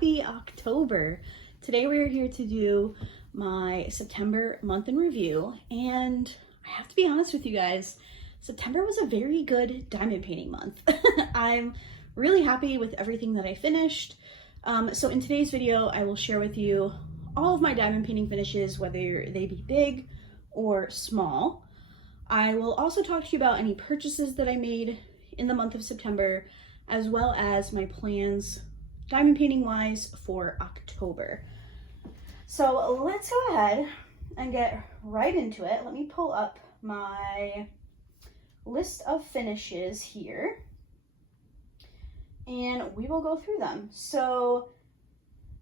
happy October. Today we're here to do my September month in review, and I have to be honest with you guys, September was a very good diamond painting month. I'm really happy with everything that I finished. So in today's video, I will share with you all of my diamond painting finishes, whether they be big or small. I will also talk to you about any purchases that I made in the month of September, as well as my plans diamond painting wise for October. So let's go ahead and get right into it. Let me pull up my list of finishes here and we will go through them. So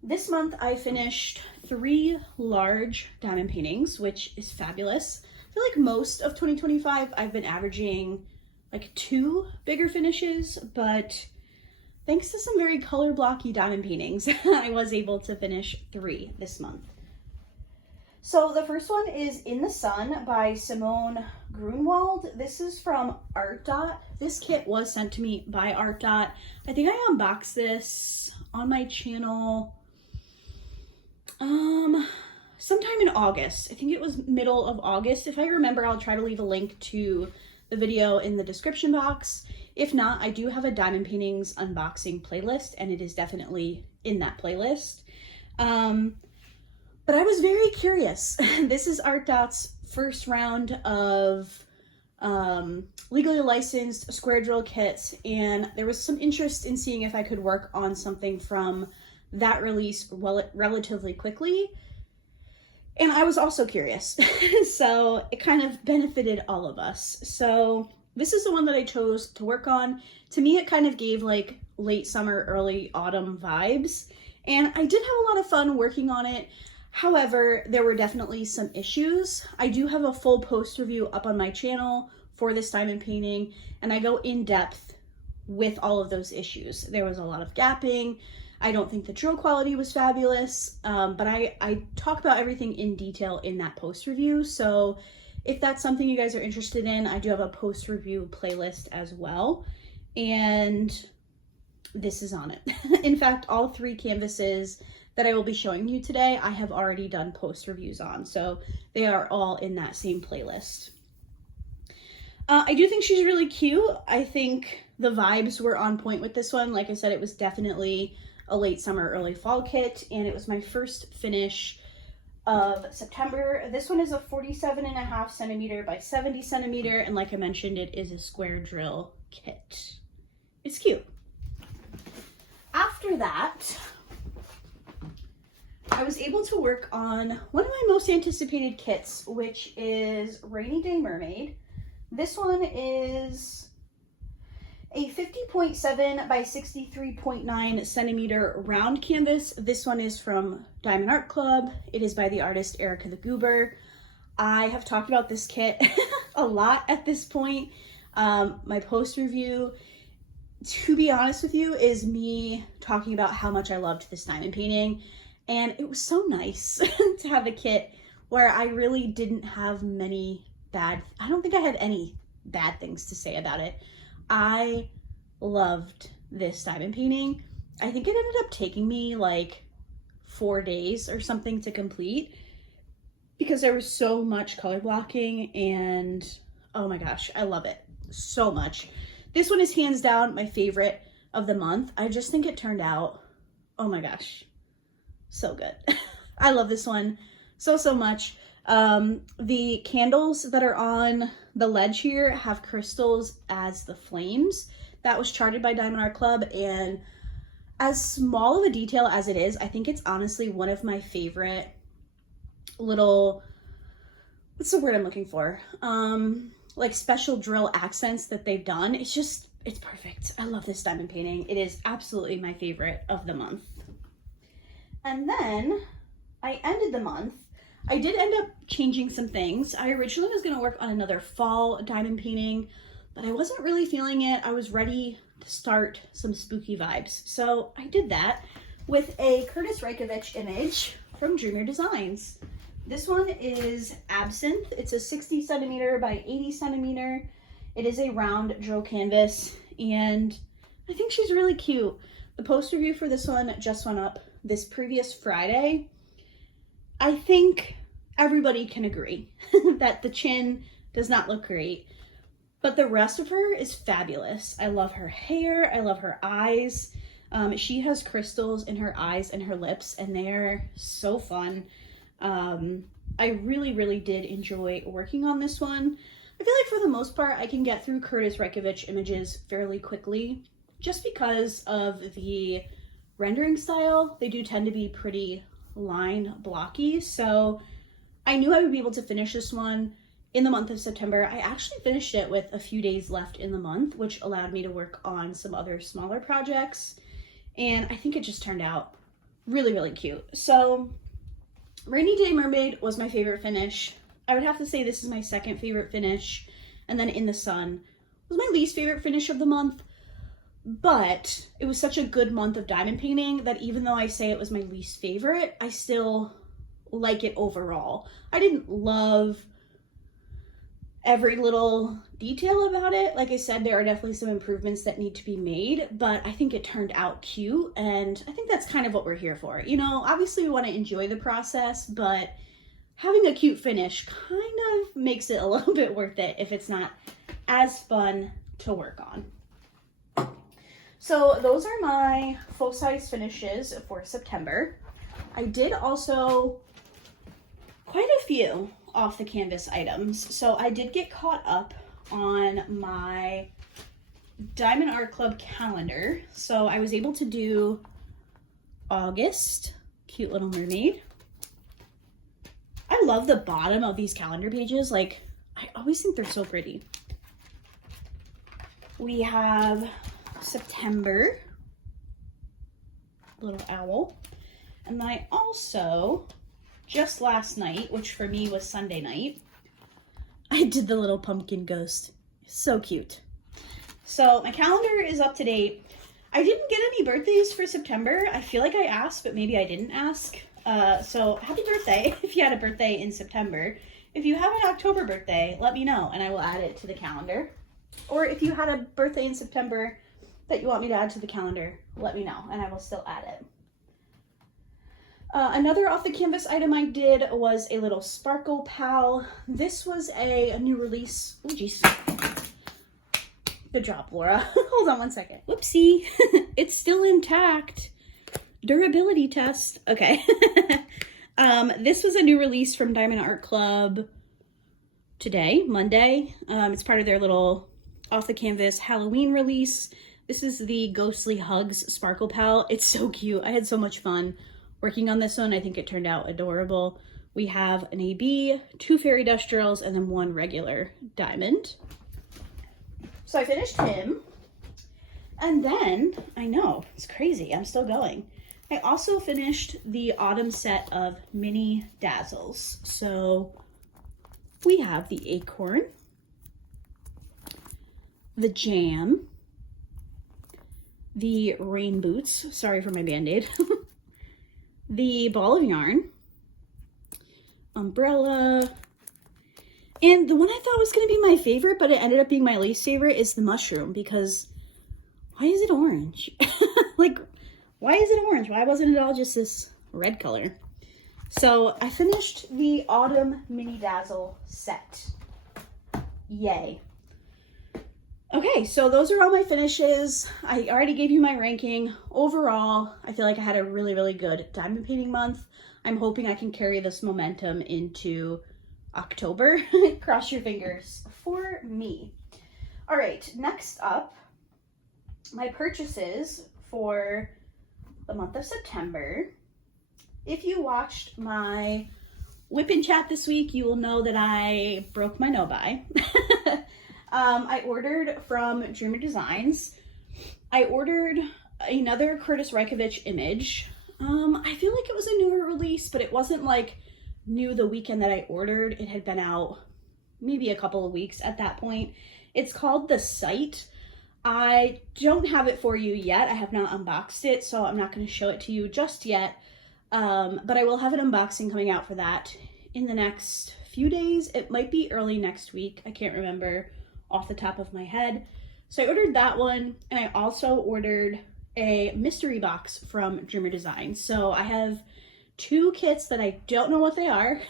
this month I finished 3 large diamond paintings, which is fabulous. I feel like most of 2025 I've been averaging like 2 bigger finishes, but thanks to some very color blocky diamond paintings, I was able to finish 3 this month. So the first one is In the Sun by Simone Grunwald. This is from ArtDot. This kit was sent to me by ArtDot. I think I unboxed this on my channel sometime in August. I think it was middle of August. If I remember, I'll try to leave a link to the video in the description box. If not, I do have a diamond paintings unboxing playlist, and it is definitely in that playlist. But I was very curious. This is ArtDot's first round of legally licensed square drill kits, and there was some interest in seeing if I could work on something from that release relatively quickly. And I was also curious. So it kind of benefited all of us. So this is the one that I chose to work on. To me, it kind of gave like late summer, early autumn vibes. And I did have a lot of fun working on it. However, there were definitely some issues. I do have a full post review up on my channel for this diamond painting, and I go in depth with all of those issues. There was a lot of gapping. I don't think the drill quality was fabulous, but I talk about everything in detail in that post review. So if that's something you guys are interested in, I do have a post review playlist as well. And this is on it. In fact, all 3 canvases that I will be showing you today, I have already done post reviews on. So they are all in that same playlist. I do think she's really cute. I think the vibes were on point with this one. Like I said, it was definitely a late summer, early fall kit, and it was my first finish of September. This one is a 47.5 centimeter by 70 centimeter, and like I mentioned, it is a square drill kit. It's cute. After that, I was able to work on one of my most anticipated kits, which is Rainy Day Mermaid. This one is a 50.7 by 63.9 centimeter round canvas. This one is from diamondartclub. It is by the artist Erica the Goober. I have talked about this kit a lot at this point. My post review, to be honest with you, is me talking about how much I loved this diamond painting. And it was so nice to have a kit where I really didn't have many I don't think I had any bad things to say about it. I loved this diamond painting. I think it ended up taking me like 4 days or something to complete because there was so much color blocking, and oh my gosh, I love it so much. This one is hands down my favorite of the month. I just think it turned out, oh my gosh, so good. I love this one so much. The candles that are on the ledge here have crystals as the flames. That was charted by diamondartclub, and as small of a detail as it is, I think it's honestly one of my favorite little, what's the word I'm looking for? Like special drill accents that they've done. It's perfect. I love this diamond painting. It is absolutely my favorite of the month. And then I ended the month. I did end up changing some things. I originally was going to work on another fall diamond painting, but I wasn't really feeling it. I was ready to start some spooky vibes. So I did that with a Curtis Reykjavik image from Dreamerdesigns. This one is Absinthe. It's a 60 centimeter by 80 centimeter. It is a round drill canvas, and I think she's really cute. The post review for this one just went up this previous Friday, I think everybody can agree that the chin does not look great, but the rest of her is fabulous. I love her hair. I love her eyes. She has crystals in her eyes and her lips, and they're so fun. I really, really did enjoy working on this one. I feel like for the most part, I can get through Curtis Reykjavik images fairly quickly, just because of the rendering style. They do tend to be pretty line blocky, so I knew I would be able to finish this one in the month of September. I actually finished it with a few days left in the month, which allowed me to work on some other smaller projects, and I think it just turned out really, really cute. So Rainy Day Mermaid was my favorite finish. I would have to say this is my second favorite finish, and then In the Sun was my least favorite finish of the month, but it was such a good month of diamond painting that even though I say it was my least favorite, I still like it overall. I didn't love every little detail about it. Like I said, there are definitely some improvements that need to be made, but I think it turned out cute, and I think that's kind of what we're here for. You know, obviously we want to enjoy the process, but having a cute finish kind of makes it a little bit worth it if it's not as fun to work on. So those are my full-size finishes for September. I did also quite a few off the canvas items. So I did get caught up on my Diamond Art Club calendar. So I was able to do August, cute little mermaid. I love the bottom of these calendar pages. Like, I always think they're so pretty. We have September, little owl. And then I also, just last night, which for me was Sunday night, I did the little pumpkin ghost. So cute. So my calendar is up to date. I didn't get any birthdays for September. I feel like I asked, but maybe I didn't ask. So happy birthday if you had a birthday in September. If you have an October birthday, let me know and I will add it to the calendar. Or if you had a birthday in September that you want me to add to the calendar, let me know and I will still add it. Another off the canvas item I did was a little sparkle pal. This was a new release. Oh geez. Good job, Laura. Hold on one second. Whoopsie. It's still intact. Durability test. Okay. This was a new release from Diamond Art Club today, Monday. It's part of their little off the canvas Halloween release. This is the Ghostly Hugs Sparkle Pal. It's so cute. I had so much fun working on this one. I think it turned out adorable. We have an AB, 2 fairy dust drills, and then 1 regular diamond. So I finished him. And then, I know, it's crazy. I'm still going. I also finished the autumn set of mini dazzles. So we have the acorn, the jam, the rain boots, sorry for my band-aid, the ball of yarn, umbrella, and the one I thought was going to be my favorite, but it ended up being my least favorite, is the mushroom, because why is it orange? Like, why is it orange? Why wasn't it all just this red color? So I finished the autumn mini dazzle set. Yay. Okay, so those are all my finishes. I already gave you my ranking. Overall, I feel like I had a really, really good diamond painting month. I'm hoping I can carry this momentum into October. Cross your fingers for me. All right, next up, my purchases for the month of September. If you watched my whip-in chat this week, you will know that I broke my no-buy. I ordered from dreamerdesigns. I ordered another Curtis Reykjavik image. I feel like it was a newer release, but it wasn't like new the weekend that I ordered. It had been out maybe a couple of weeks at that point. It's called The Sight. I don't have it for you yet. I have not unboxed it, so I'm not going to show it to you just yet. But I will have an unboxing coming out for that in the next few days. It might be early next week. I can't remember off the top of my head. So I ordered that one, and I also ordered a mystery box from Dreamerdesigns. So I have 2 kits that I don't know what they are.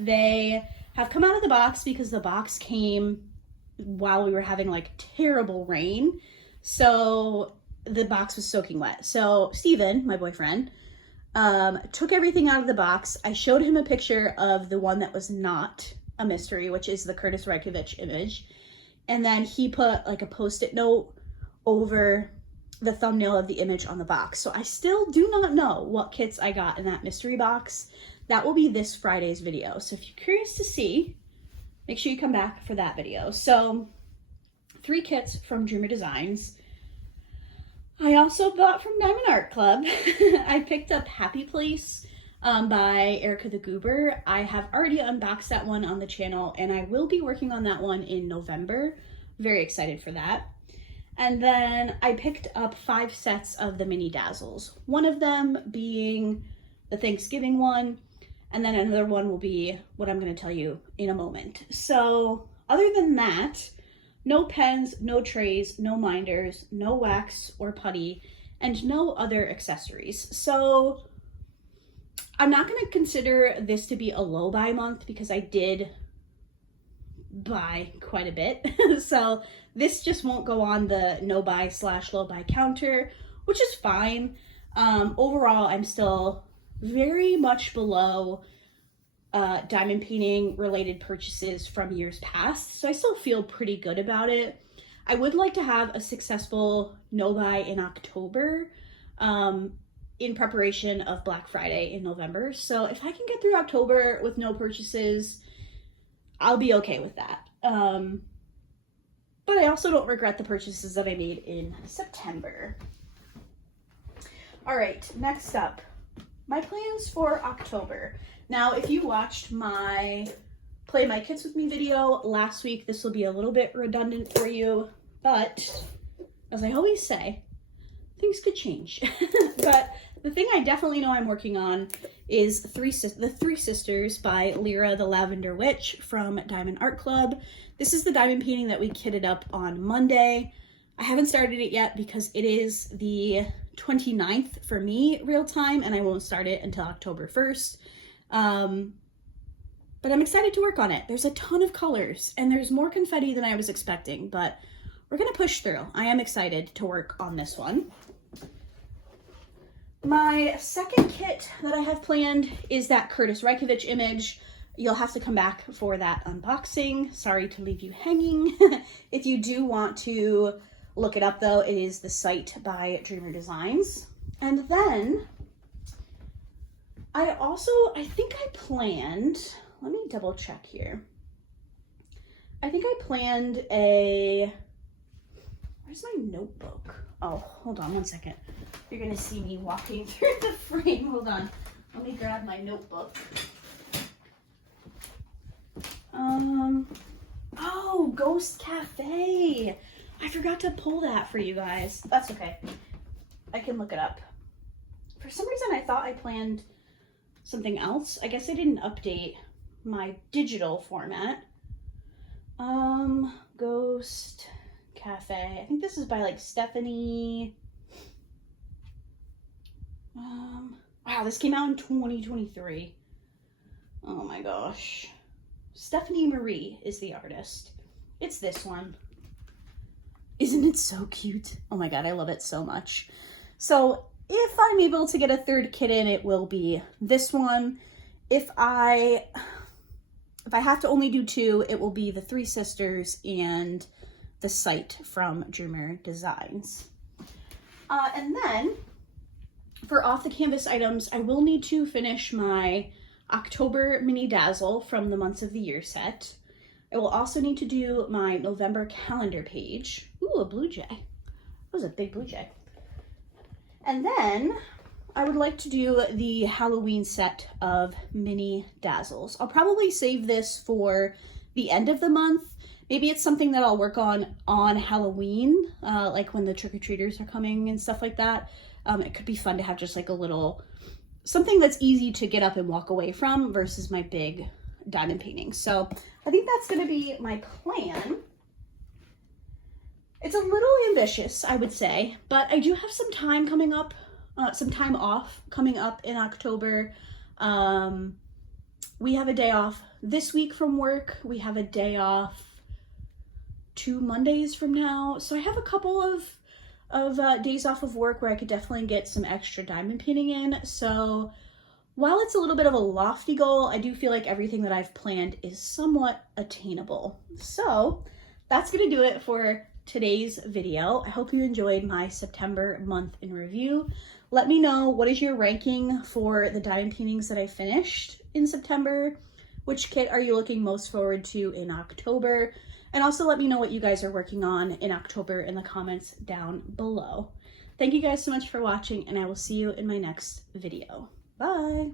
They have come out of the box because the box came while we were having like terrible rain. So the box was soaking wet. So Steven, my boyfriend, took everything out of the box. I showed him a picture of the one that was not a mystery, which is the Curtis Reykjavik image. And then he put like a post-it note over the thumbnail of the image on the box. So I still do not know what kits I got in that mystery box. That will be this Friday's video. So if you're curious to see, make sure you come back for that video. So 3 kits from Dreamerdesigns. I also bought from diamondartclub. I picked up Happy Place by Erica the Goober. I have already unboxed that one on the channel, and I will be working on that one in November. Very excited for that. And then I picked up 5 sets of the mini dazzles. One of them being the Thanksgiving one, and then another one will be what I'm going to tell you in a moment. So other than that, no pens, no trays, no minders, no wax or putty, and no other accessories. So I'm not going to consider this to be a low buy month because I did buy quite a bit. So this just won't go on the no buy / low buy counter, which is fine. Overall, I'm still very much below diamond painting related purchases from years past. So I still feel pretty good about it. I would like to have a successful no buy in October in preparation of Black Friday in November. So if I can get through October with no purchases, I'll be okay with that. But I also don't regret the purchases that I made in September. All right, next up, my plans for October. Now, if you watched my Play My Kits With Me video last week, this will be a little bit redundant for you, but as I always say, things could change. But the thing I definitely know I'm working on is The Three Sisters by Lyra the Lavender Witch from diamondartclub. This is the diamond painting that we kitted up on Monday. I haven't started it yet because it is the 29th for me real time, and I won't start it until October 1st. But I'm excited to work on it. There's a ton of colors and there's more confetti than I was expecting, but we're gonna push through. I am excited to work on this one. My second kit that I have planned is that Curtis Reykjavik image. You'll have to come back for that unboxing. Sorry to leave you hanging. If you do want to look it up though, it is The Site by Dreamerdesigns. And then I think I planned, let me double check here. I think I planned where's my notebook? Oh, hold on one second. You're gonna see me walking through the frame. Hold on, let me grab my notebook. Oh, Ghost Cafe. I forgot to pull that for you guys. That's okay. I can look it up. For some reason, I thought I planned something else. I guess I didn't update my digital format. Ghost Cafe. I think this is by like Stephanie. Wow, this came out in 2023. Oh my gosh. Stephanie Marie is the artist. It's this one. Isn't it so cute? Oh my god, I love it so much. So if I'm able to get a third kit in, it will be this one. If I have to only do 2, it will be The Three Sisters and The Site from Dreamerdesigns. And then for off the canvas items, I will need to finish my October mini dazzle from the Months of the Year set. I will also need to do my November calendar page. Ooh, a blue jay. That was a big blue jay. And then I would like to do the Halloween set of mini dazzles. I'll probably save this for the end of the month. Maybe it's something that I'll work on Halloween, like when the trick-or-treaters are coming and stuff like that. It could be fun to have just like a little, something that's easy to get up and walk away from versus my big diamond painting. So I think that's going to be my plan. It's a little ambitious, I would say, but I do have some time coming up, some time off coming up in October. We have a day off this week from work. We have a day off 2 Mondays from now. So I have a couple of days off of work where I could definitely get some extra diamond painting in. So while it's a little bit of a lofty goal, I do feel like everything that I've planned is somewhat attainable. So that's gonna do it for today's video. I hope you enjoyed my September month in review. Let me know, what is your ranking for the diamond paintings that I finished in September? Which kit are you looking most forward to in October? And also let me know what you guys are working on in October in the comments down below. Thank you guys so much for watching, and I will see you in my next video. Bye.